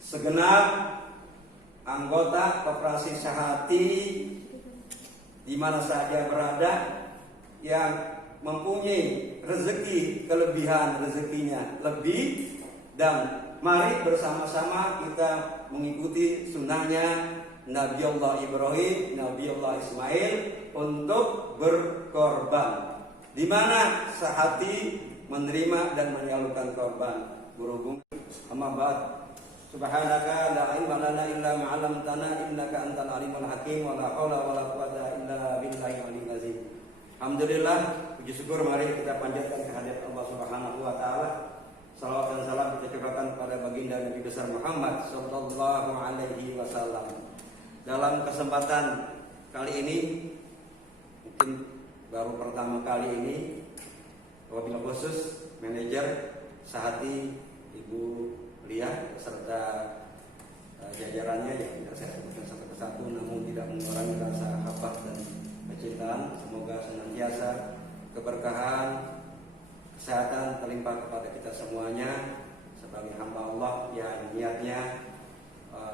segenap anggota Koperasi Sahati di mana saja berada yang mempunyai rezeki, kelebihan rezekinya lebih, dan mari bersama-sama kita mengikuti sunnahnya Nabi Allah Ibrahim, Nabi Allah Ismail untuk berkorban, di mana Sahati menerima dan menyalurkan korban. Berhubung amma ba'd, subhanaka la ilma lana illa ma 'allamtana innaka antal alimul hakim wa la haula wa la quwwata illa billahi al-aliyyil azim. Alhamdulillah, puji syukur mari kita panjatkan kehadirat Allah Subhanahu wa taala. Salawat dan salam kita curahkan pada baginda Nabi besar Muhammad sallallahu alaihi wasallam. Dalam kesempatan kali ini, mungkin baru pertama kali ini, wabil khusus manajer Sahati Ibu Lia serta jajarannya yang tidak saya sebutkan satu persatu, namun tidak mengurangi rasa hafal dan kecintaan. Semoga senantiasa keberkahan, kesehatan terlimpah kepada kita semuanya sebagai hamba Allah yang niatnya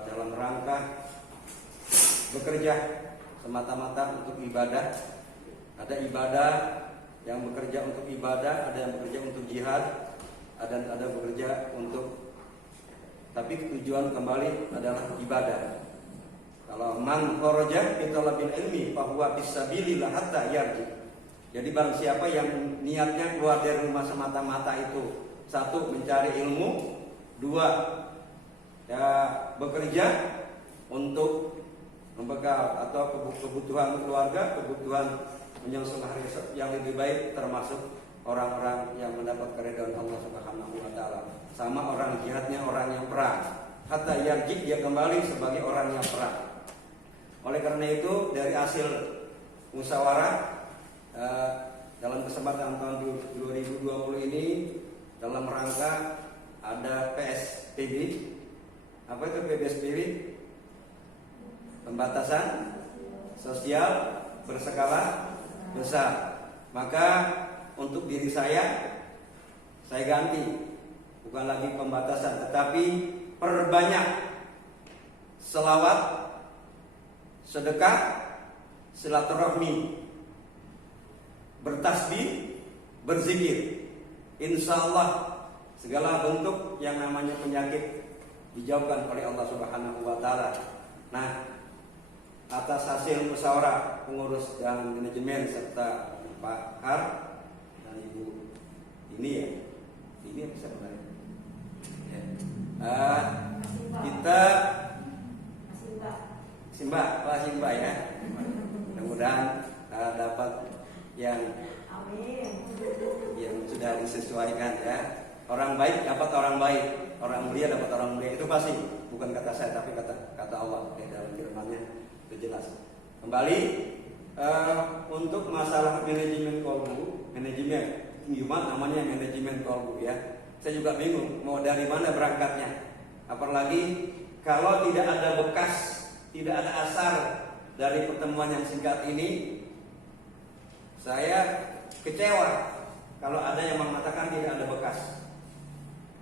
dalam rangka bekerja semata-mata untuk ibadah. Ada ibadah yang bekerja untuk ibadah, ada yang bekerja untuk jihad, dan ada bekerja untuk, tapi tujuan kembali adalah ibadah. Kalau man kharaja fi talabil ilmi fa huwa fisabilillah hatta yarji. Jadi barang siapa yang niatnya keluar dari rumah semata-mata itu, satu mencari ilmu, dua ya bekerja untuk membekal atau kebutuhan keluarga, kebutuhan menyongsong hari esok yang lebih baik, termasuk orang-orang yang mendapat keridhaan Allah Subhanahu wa taala. Sama orang jihadnya orang yang perang. Hatta yarji, dia kembali sebagai orang yang perang. Oleh karena itu, dari hasil musyawarah dalam kesempatan tahun 2020 ini, dalam rangka ada PSBB. Apa itu PSBB? Pembatasan sosial berskala besar. Maka untuk diri saya ganti, bukan lagi pembatasan, tetapi perbanyak selawat, sedekah, silaturahmi, bertasbih, berzikir. Insya Allah segala bentuk yang namanya penyakit dijauhkan oleh Allah Subhanahu wa taala. Nah, atas hasil musyawarah pengurus dan manajemen serta Pak Har dan Ibu ini bisa kemarin. Kita Simba ya. Mudah-mudahan dapat yang sudah disesuaikan ya. Orang baik dapat orang baik, orang mulia dapat orang mulia. Itu pasti, bukan kata saya tapi kata Allah dalam firman-Nya. Itu jelas. Kembali untuk masalah manajemen kolbu, manajemen human namanya manajemen kolbu ya. Saya juga bingung mau dari mana berangkatnya. Apalagi kalau tidak ada bekas, tidak ada asar dari pertemuan yang singkat ini. Saya kecewa kalau ada yang mengatakan tidak ada bekas.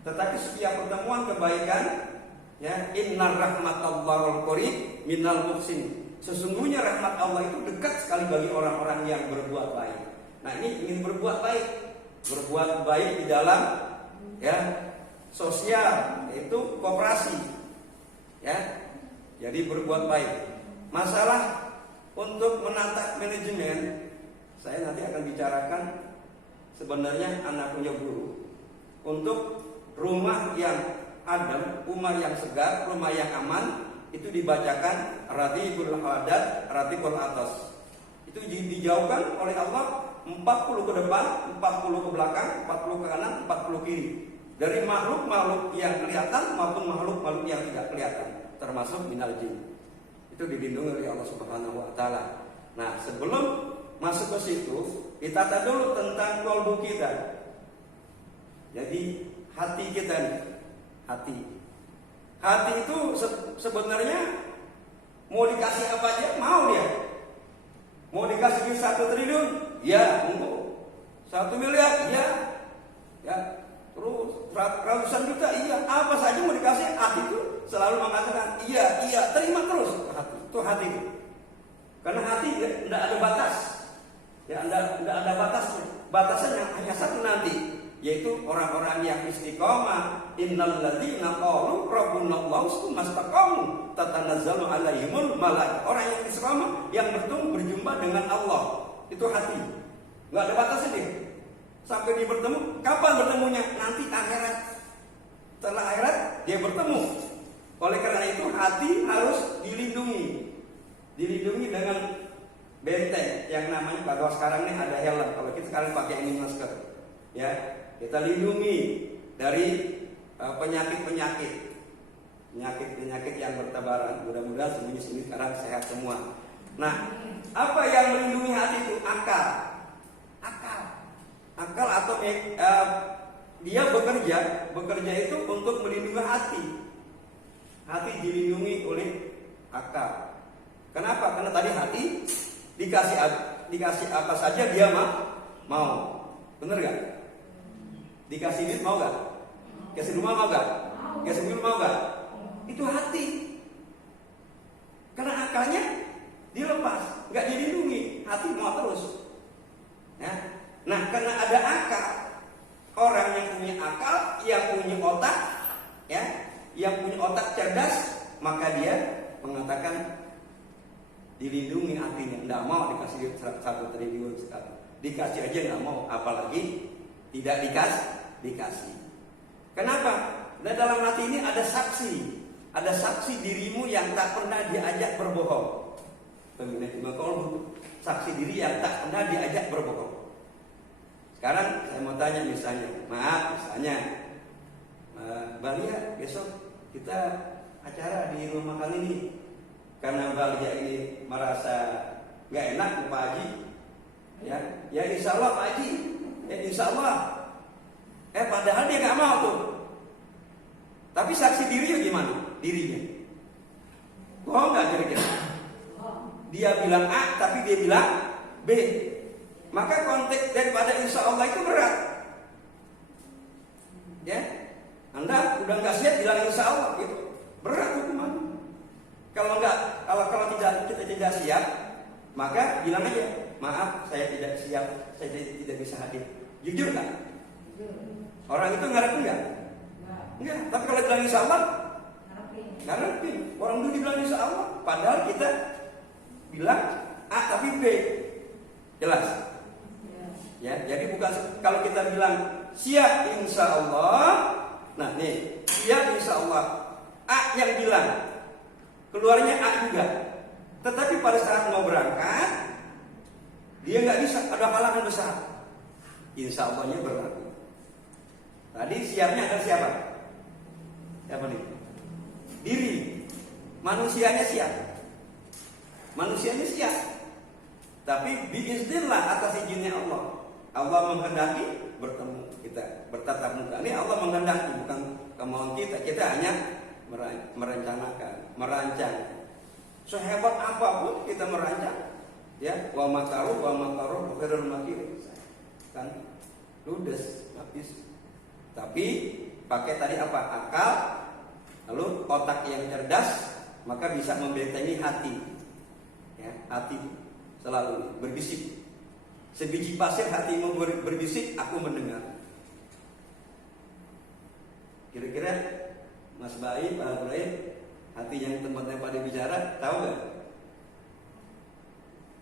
Tetapi setiap pertemuan kebaikan ya, innar rahmatallahi qarib minal muhsin. Sesungguhnya rahmat Allah itu dekat sekali bagi orang-orang yang berbuat baik. Nah, ini ingin berbuat baik di dalam ya sosial, yaitu koperasi. Ya. Jadi berbuat baik. Masalah untuk menata manajemen, saya nanti akan bicarakan sebenarnya anak punya guru. Untuk rumah yang adem, rumah yang segar, rumah yang aman, itu dibacakan Ratibul Hadat, Ratibul Atas. Itu dijauhkan oleh Allah 40 ke depan, 40 ke belakang, 40 ke kanan, 40 kiri. Dari makhluk-makhluk yang kelihatan maupun makhluk-makhluk yang tidak kelihatan, termasuk minal jin. Itu dilindungi oleh Allah Subhanahu wa taala. Nah, sebelum masuk ke situ, kita tata dulu tentang kolbu kita. Jadi hati kita nih, hati itu sebenarnya mau dikasih apa aja mau dia. Mau dikasih 1 triliun, ya monggo. 1 miliar, ya. Terus ratusan juta, iya. Apa saja mau dikasih, hati itu selalu mengatakan iya, terima terus. Itu hati itu. Karena hati tidak ada batas. Ya, tidak ada batasnya. Batasannya hanya satu nanti, yaitu orang-orang yang istiqomah. Innal ladzina qalu rabbunallahu tsumma istaqamu tatanazzalu alaihimul malaikah. Orang yang istiqomah, yang berjumpa dengan Allah, itu hati. Enggak ada batasnya dia. Sampai dia bertemu, kapan bertemunya? Nanti akhirat. Setelah akhirat dia bertemu. Oleh karena itu hati harus dilindungi. Dilindungi dengan benteng yang namanya, kalau sekarang ini ada helm. Kalau kita sekarang pakai ini masker, ya, kita lindungi dari penyakit yang bertebaran. Mudah-mudahan semuanya sini sekarang sehat semua. Nah, apa yang melindungi hati itu? Akal atau dia bekerja itu untuk melindungi hati. Hati dilindungi oleh akal. Kenapa? Karena tadi hati dikasih apa saja dia mau. Bener gak? Dikasih duit mau gak? Dikasih rumah mau gak? Dikasih mobil mau gak? Itu hati. Karena akalnya dilepas, gak dilindungi, hati mau terus. Ya. Nah, karena ada akal, orang yang punya akal, yang punya otak, ya, yang punya otak cerdas, maka dia mengatakan dilindungi hatinya, tidak mau dikasih 1 triliun sekarang, dikasih aja nggak mau, apalagi tidak dikasih. Kenapa? Nah, dalam hati ini ada saksi dirimu yang tak pernah diajak berbohong. Saksi diri yang tak pernah diajak berbohong. Sekarang saya mau tanya misalnya, misalnya Mbak Lia, besok kita acara di rumah kali ini. Karena Mbak Lia ini merasa nggak enak Pak Haji, ya insya Allah Pak Haji, ya insya Allah. Padahal dia nggak mau tuh. Tapi saksi dirinya gimana? Dirinya bohong nggak kira-kira? Dia bilang A, tapi dia bilang B. Maka konteks daripada insya Allah itu berat. Ya, Anda udah nggak siap bilang insya Allah itu berat hukuman. Kalau kita tidak siap, maka bilang aja, maaf saya tidak siap, saya tidak bisa hadir. Jujur nggak? Orang itu ngarepin nggak? Enggak. Tapi kalau bilang insya Allah, ngarepin. Orang dulu bilang insya Allah, padahal kita bilang A tapi B. Jelas? Ya, jadi bukan kalau kita bilang siap insya Allah. Nah nih, siap insya Allah. A yang bilang, keluarnya A juga. Tetapi pada saat mau berangkat, dia nggak bisa, ada halangan besar. Insya Allahnya berlaku. Tadi siapnya ada siapa? Siapa nih? Diri. Manusianya siap. Manusianya siap. Tapi biiznillah atas izinnya Allah. Allah menghendaki bertemu kita, bertatap muka. Ini Allah menghendaki, bukan kemauan kita. Kita hanya merencanakan, merancang. Sehebat apapun kita merancang, ya, wa makaru khairul makirin. Kan ludes, habis. Tapi pakai tadi apa? Akal, lalu otak yang cerdas, maka bisa membentengi hati. Ya, hati selalu berbisik. Sebiji pasir hatimu berbisik, aku mendengar. Kira-kira Mas Baim, Pak Ibrahim, hati yang tempatnya pada bicara, tahu nggak?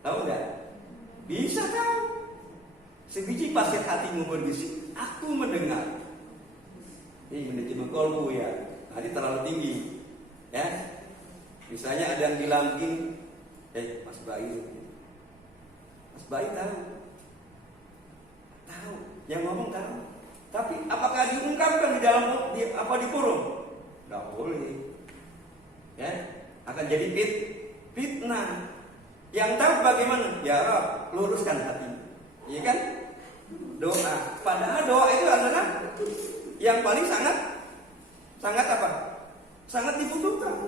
Tahu nggak? Bisa tahu. Sebiji pasir hatimu berbisik, aku mendengar. Ini manajemen kolbu ya. Tadi terlalu tinggi, ya. Misalnya ada yang bilang begini, Mas Baim tahu. Yang ngomong tahu. Tapi apakah diungkapkan di dalam apa dikurung? Tidak boleh. Ya, akan jadi fitnah. Yang tahu bagaimana? Ya Rabb, luruskan hatimu. Iya kan? Doa. Padahal doa itu adalah yang paling sangat apa? Sangat dibutuhkan.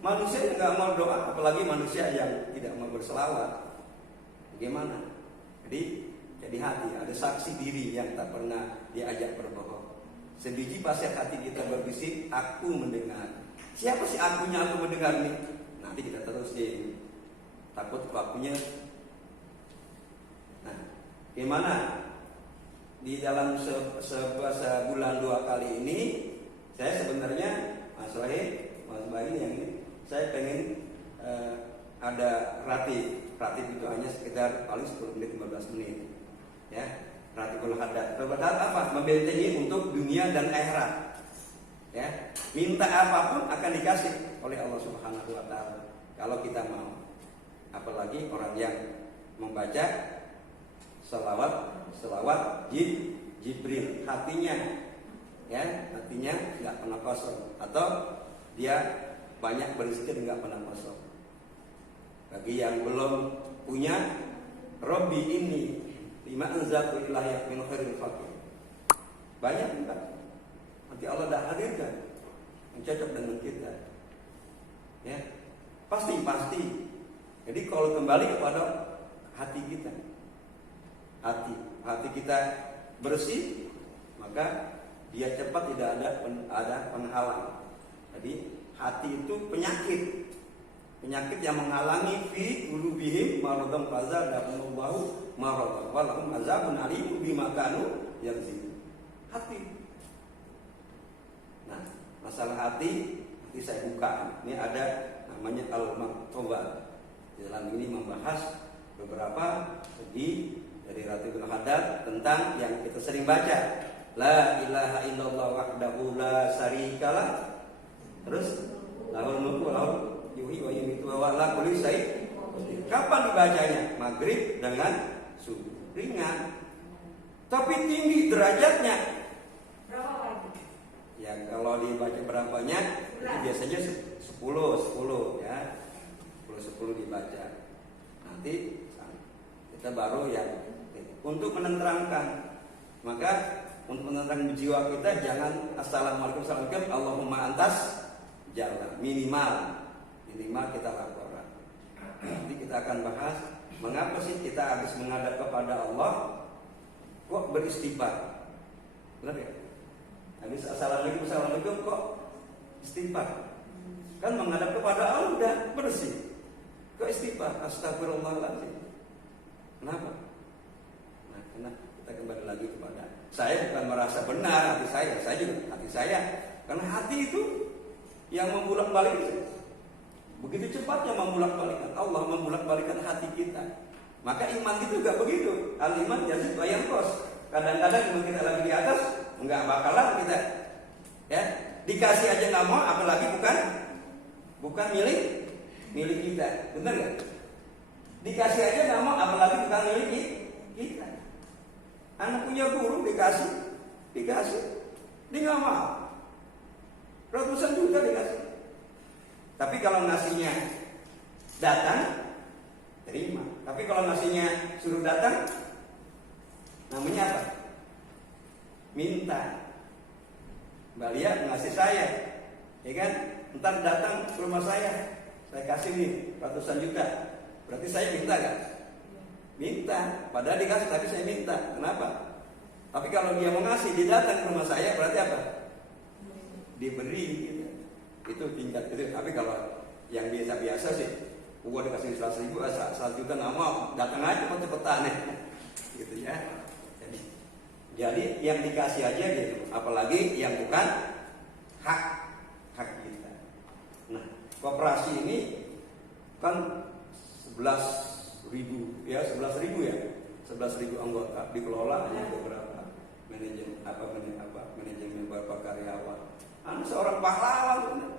Manusia yang nggak mau doa, apalagi manusia yang tidak mau berselawat. Bagaimana? Jadi hati, ada saksi diri yang tak pernah diajak berbohong. Sebiji pasir hati kita berbisik, aku mendengar. Siapa sih akunya aku mendengar nih? Nanti kita terusin. Takut akunya. Nah, gimana? Di dalam sebulan 2 kali ini, saya sebenarnya Mas Wahid, Mas Bayi yang ini, saya pengen ada ratib. Ratib itu hanya sekitar paling 10 menit, 15 menit. Ya, ratibul hadat. Ratibul hadat apa? Membentengi untuk dunia dan akhirat. Ya, minta apapun akan dikasih oleh Allah Subhanahu wa taala kalau kita mau. Apalagi orang yang membaca selawat Jibril, hatinya nggak pernah kosong, atau dia banyak berzikir nggak pernah kosong. Bagi yang belum punya, Robbi ini lima anzatu ilayya min khairil fakir, banyak enggak? Nanti Allah dah hadirkan yang cocok dengan kita. Ya, pasti. Jadi kalau kembali kepada hati kita, hati kita bersih, maka dia cepat tidak ada penghalang. Jadi hati itu penyakit yang menghalangi fi qulubihim maradun fazadahumullahu maradan wa lahum azabun alim bima kanu yakzibun. Hati. Nah, masalah hati nanti saya buka. Ini ada namanya Al-Maktubah. Dalam ini membahas beberapa segi dari Ratibul Hadat tentang yang kita sering baca. La ilaha illallah wahdahu la syarikalah. Terus lahul mulku wa lahul yuhyi wa yumiitu wa ala kulli syai'in qadir. Kapan dibacanya? Maghrib dengan subuh. Ringan. Tapi tinggi derajatnya. Berapa lagi? Ya kalau dibaca berapanya itu biasanya 10 ya. 10 dibaca. Nanti kita baru yang untuk menenteramkan. Maka untuk menenangkan jiwa kita, jangan assalamualaikum warahmatullahi wabarakatuh, Allahumma antas jalan. Minimal kita laporan. Nanti kita akan bahas mengapa sih kita habis menghadap kepada Allah kok beristighfar. Benar ya? Habis assalamualaikum kok istighfar. Kan menghadap kepada Allah udah bersih. Kok istighfar? Astagfirullahaladzim. Kenapa? Nah, karena kita kembali lagi kepada saya bukan merasa benar hati saya juga hati saya, karena hati itu yang membulak-balikan. Begitu cepatnya membulak-balikan, Allah membulak-balikan hati kita. Maka iman itu juga begitu. Al-iman yazid wa yanqus. Kadang-kadang iman kita lagi di atas, enggak bakalan kita ya dikasih aja nggak mau, apalagi bukan milik kita. Benar nggak? Dikasih aja nggak mau, apalagi bukan milik kita. Anak punya guru dikasih, dia nggak mau. Ratusan juta dikasih. Tapi kalau nasinya datang, terima. Tapi kalau nasinya suruh datang, namanya apa? Minta. Mbak Lia ngasih saya, ya kan? Ntar datang ke rumah saya kasih nih ratusan juta. Berarti saya minta kan? Minta, padahal dikasih tapi saya minta. Kenapa? Tapi kalau dia mau ngasih, dia datang ke rumah saya, berarti apa? Diberi gitu. Itu tingkat itu. Tapi kalau yang biasa-biasa sih, gua dikasih 100.000, 1 juta nggak mau, datang aja cepet-cepetan ya. Gitu ya. Jadi yang dikasih aja gitu, apalagi yang bukan hak kita. Nah, koperasi ini kan 11.000 ya, 11.000 anggota, dikelola hanya beberapa manajemen beberapa karyawan. Seorang pahlawan,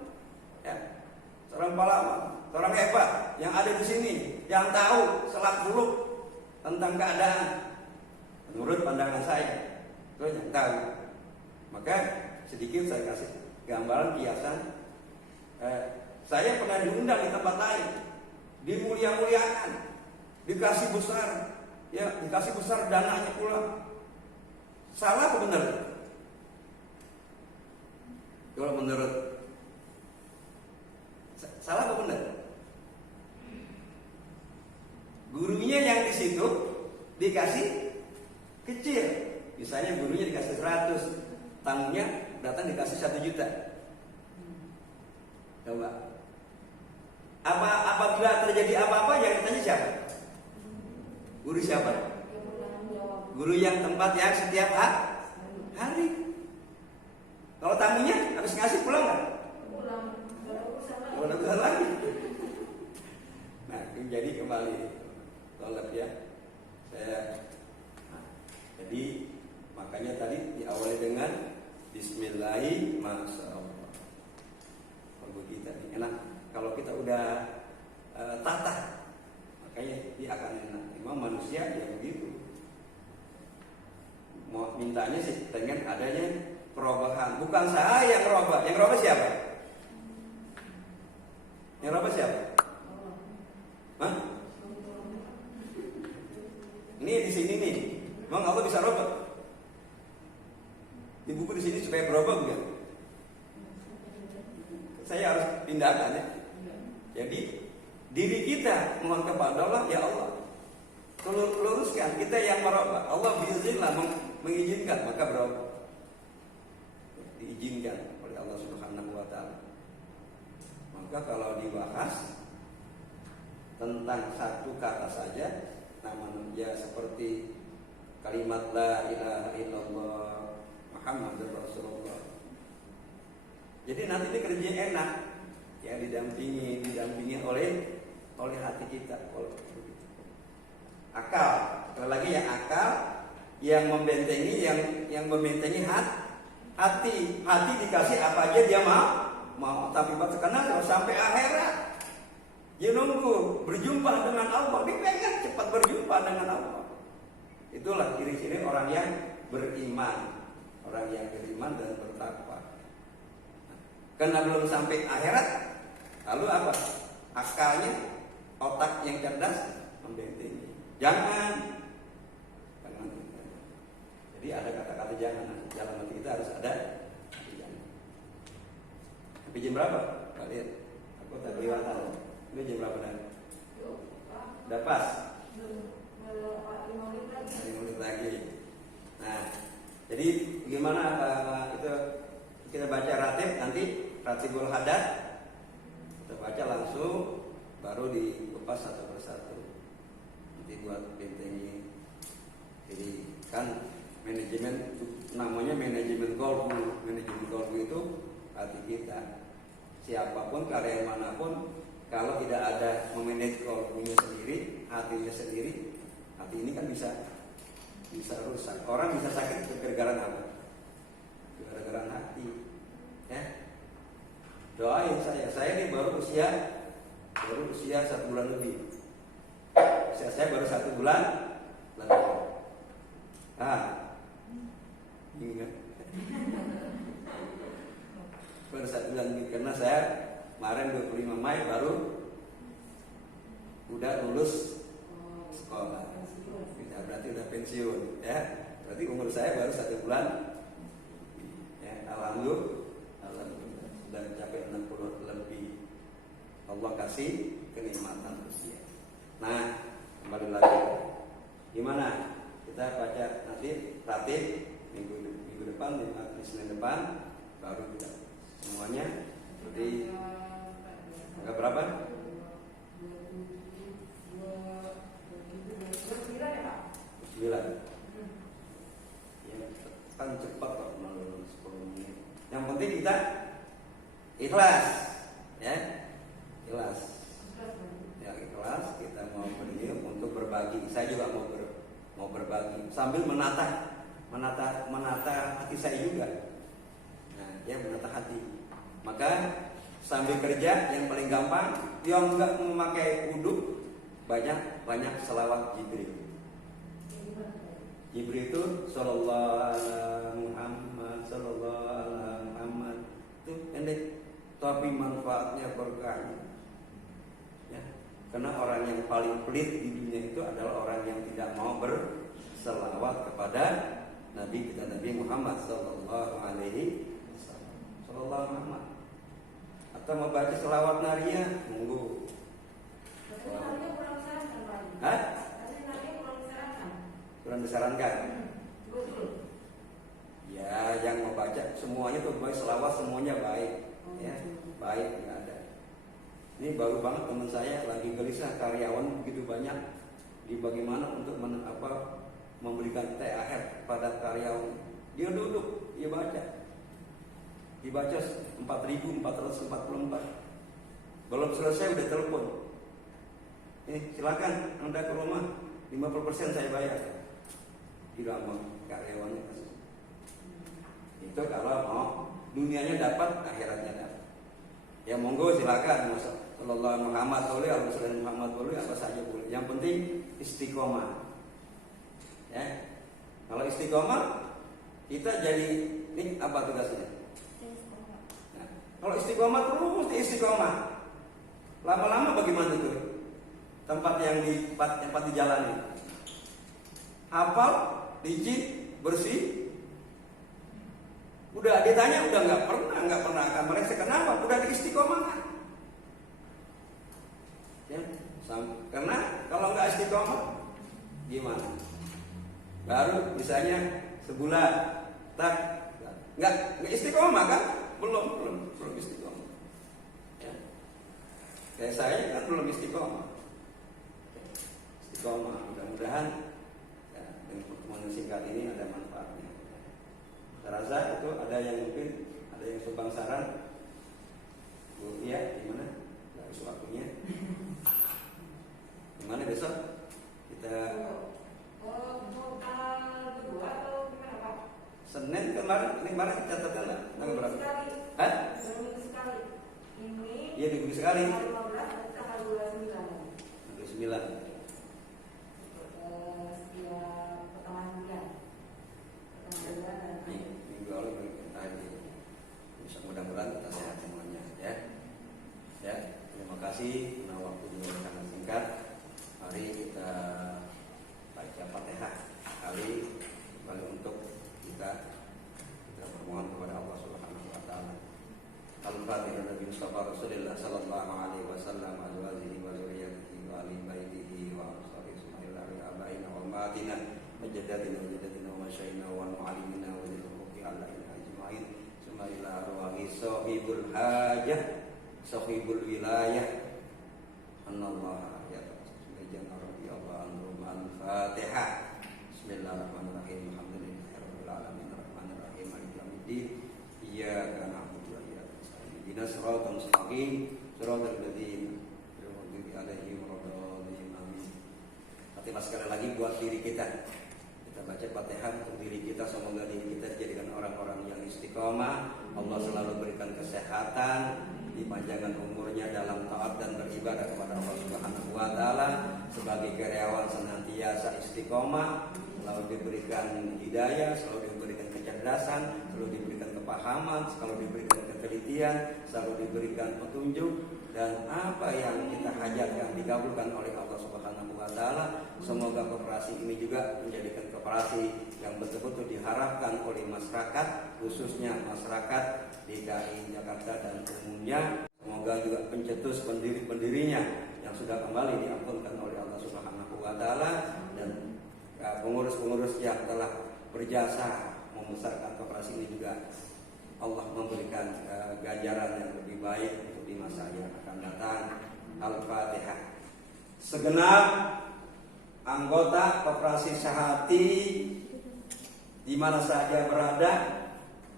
ya, seorang hebat yang ada di sini, yang tahu selak-beluk tentang keadaan menurut pandangan saya, itu yang tahu. Maka sedikit saya kasih gambaran kiasan. Saya pernah diundang di tempat lain, dimulia-muliakan, dikasih besar dananya pula. Salah apa benar? Kalau menurut salah apa benar? Gurunya yang di situ dikasih kecil, misalnya gurunya dikasih 100, tamunya datang dikasih 1 juta. Coba. Apabila terjadi apa-apa yang ditanya siapa? Guru siapa? Guru yang tempat yang setiap hari. Kalau tamunya habis ngasih pulang nggak? Pulang. Kalau lagi. Nah, jadi kembali tolak ya. Jadi makanya tadi diawali dengan Bismillahirrahmanirrahim. Masya Allah. Kalau kita ini enak. Kalau kita udah tata, makanya dia akan enak. Memang manusia ya begitu. Mau mintanya sih dengan adanya perubahan. Bukan saya yang merubah. Yang merubah siapa? Yang merubah siapa? Hah? Ini di sini nih. Memang Allah bisa rubah. Di buku di sini supaya berubah bukan? Saya harus pindahkan ya. Jadi diri kita mohon kepada Allah, ya Allah, luruskan kita yang merubah. Allah biiznillah mengizinkan maka berubah. Diizinkan oleh Allah Subhanahu wa taala. Maka kalau dibahas tentang satu kata saja, namanya seperti kalimat la ilaha illallah Muhammadur Rasulullah. Jadi nanti ini kerjanya enak, ya didampingi oleh hati kita. Akal, sekali lagi ya akal yang membentengi hati dikasih apa aja dia mau. Tapi karena kalau sampai akhirat dia nunggu berjumpa dengan Allah, dia pengen cepat berjumpa dengan Allah. Itulah ciri-ciri orang yang beriman dan bertakwa. Karena belum sampai akhirat, lalu apa? Akalnya, otak yang cerdas membentengi. Jangan. Jadi ada kata-kata jangan. Dalam hati kita harus ada jangan. Sampai jam berapa? Kalian? Aku tak kelihatan. Ini jam berapa dah? Udah pas? 5 menit lagi. Nah, jadi gimana itu kita baca ratib nanti ratibul hadat kita baca langsung baru dikupas satu persatu nanti buat bentengi. Jadi kan manajemen namanya manajemen kolbu itu hati kita. Siapapun karyawan manapun kalau tidak ada memanage kolbunya sendiri, hatinya sendiri, hati ini kan bisa rusak. Orang bisa sakit gara-gara apa? Gara-gara hati. Ya. Doain saya ini baru usia 1 bulan lebih. Usia saya baru 1 bulan lebih. Ingat. Baru 1 bulan lebih karena saya kemarin 25 Mei baru udah lulus sekolah. Ya, berarti udah pensiun ya. Berarti umur saya baru 1 bulan. Ya, alhamdulillah sudah mencapai 60 lebih. Allah kasih kenikmatan usia. Nah, kembali lagi. Gimana? Kita baca nanti ratib minggu depan, di Senin depan baru kita semuanya seperti agak berapa? 9. Ya, kan cepat kok 10 menit. Yang penting kita ikhlas, ya, ikhlas. Ya, ikhlas kita mau berdiri untuk berbagi. Saya juga mau berbagi sambil menata hati saya juga. Nah, ya menata hati. Maka sambil kerja yang paling gampang, yang enggak memakai wudhu banyak selawat Jibril. Jibril itu sallallahu alaihi Muhammad itu pendek tapi manfaatnya berkah. Ya, karena orang yang paling pelit di dunia itu adalah orang yang tidak mau berselawat kepada Nabi kita Nabi Muhammad sallallahu alaihi wasallam. Atau mau baca selawat nariyah, monggo. Hah? Kurang disarankan. Ya, yang mau baca semuanya tuh baik, selawat semuanya baik, ya baik nggak ada. Ini baru banget teman saya lagi gelisah, karyawan begitu banyak, di bagaimana untuk memberikan THR pada karyawan. Dia duduk, dia baca. Dibaca 4.444. Belum selesai udah telepon. Silakan Anda ke rumah, 50% saya bayar. Tidak mau karyawannya kasih. Itu kalau mau dunianya dapat, akhiratnya dapat. Ya monggo silakan, Sallallahu Muhammad boleh, Al-Rasul Muhammad boleh, apa saja boleh. Yang penting istiqomah. Ya. Kalau istiqomah, kita jadi ini apa tugasnya? Nah, kalau istiqomah terus istiqomah, lama-lama bagaimana itu? Tempat yang dijalani, hafal, licin, bersih. Udah ditanya, udah nggak pernah akan mereka. Kenapa? Udah di istiqomah. Ya, karena kalau nggak istiqomah, gimana? Baru misalnya sebulan, nggak istiqomah kan? Belum istiqomah. Ya. Kayak saya kan belum istiqomah. Istiqomah, mudah-mudahan ya, dengan pertemuan singkat ini ada manfaatnya. Saya rasa itu ada yang mungkin ada yang sumbang saran. Bu, iya, gimana? Dari waktunya. Gimana besok kita? Mau tanggal 2 atau gimana Pak? Senin kemarin catatan nggak? Tanggal berapa? Sekali. Hah? Seminggu sekali. Ini. Iya, minggu sekali. Tanggal 15 dan tanggal 29. 29. Setiap pertengahan bulan. Pertengahan bulan. Minggu lalu tadi. Bisa mudah-mudahan kita sehat semuanya, ya. Ya, terima kasih. Karena waktu juga sangat singkat. Mari kita baca Fatihah kali untuk kita bermohon kepada Allah Subhanahu wa taala. Al-Fatihah Nabi Mustafa Rasulullah sallallahu alaihi wasallam wa alihi wa dzurriyyatihi wa ali baitihi wa ashabihi Ismail abaina wa matina wa jaddatina wa masyaina wa muallimina wa dzurriyyati alaina ajmain summa ila arwahi sahibul hajah sahibul wilayah anallahu Al-Fatihah. Bismillahirrahmanirrahim. Alhamdulillahirabbil alamin arrahmanir rahim maliki yaumiddin. Iyyaka na'budu wa iyyaka nasta'in. Ihdinas siratal mustaqim, siratal ladzina an'amta 'alaihim ghairil maghdubi 'alaihim. Fatihah sekali lagi buat diri kita. Kita baca Fatihah untuk diri kita, semoga diri kita dijadikan orang-orang yang istiqomah. Allah selalu berikan kesehatan, dipanjangkan umurnya dalam taat dan beribadah kepada Allah Subhanahu wa taala. Sebagai karyawan senantiasa istiqomah, selalu diberikan hidayah, selalu diberikan kecerdasan, selalu diberikan kepahaman, selalu diberikan ketelitian, selalu diberikan petunjuk, dan apa yang kita hajatkan dikabulkan oleh Allah Subhanahu wa taala. Semoga koperasi ini juga menjadikan koperasi yang betul-betul diharapkan oleh masyarakat, khususnya masyarakat DKI Jakarta dan umumnya. Semoga juga pencetus pendiri-pendirinya yang sudah kembali diampunkan oleh Allah Subhanahu wa taala, dan pengurus-pengurus yang telah berjasa membesarkan koperasi ini juga Allah memberikan ganjaran yang lebih baik untuk di masa yang akan datang. Al-Fatihah. Segenap anggota Koperasi Sahati di mana saja berada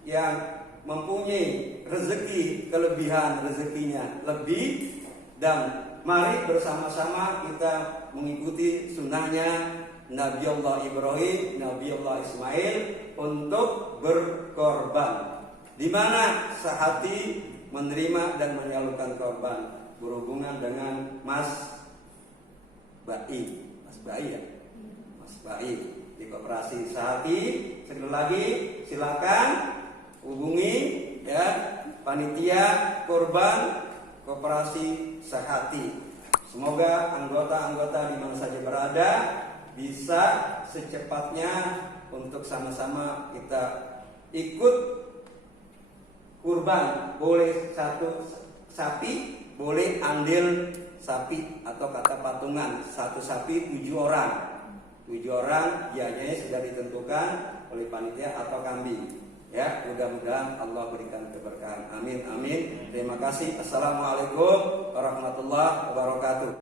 yang mempunyai rezeki, kelebihan rezekinya lebih, dan mari bersama-sama kita mengikuti sunnahnya Nabi Allah Ibrahim, Nabi Allah Ismail untuk berkorban, di mana Sahati menerima dan menyalurkan korban berhubungan dengan Mas Bai ya, Mas Bai di Koperasi Sahati. Sekali lagi silakan hubungi ya panitia korban Koperasi Sahati. Semoga anggota-anggota di mana saja berada bisa secepatnya untuk sama-sama kita ikut kurban. Boleh satu sapi, boleh andil sapi atau kata patungan. Satu sapi 7 orang. 7 orang biayanya sudah ditentukan oleh panitia atau kambing. Ya, mudah-mudahan Allah berikan keberkahan. Amin, amin. Terima kasih. Assalamualaikum warahmatullahi wabarakatuh.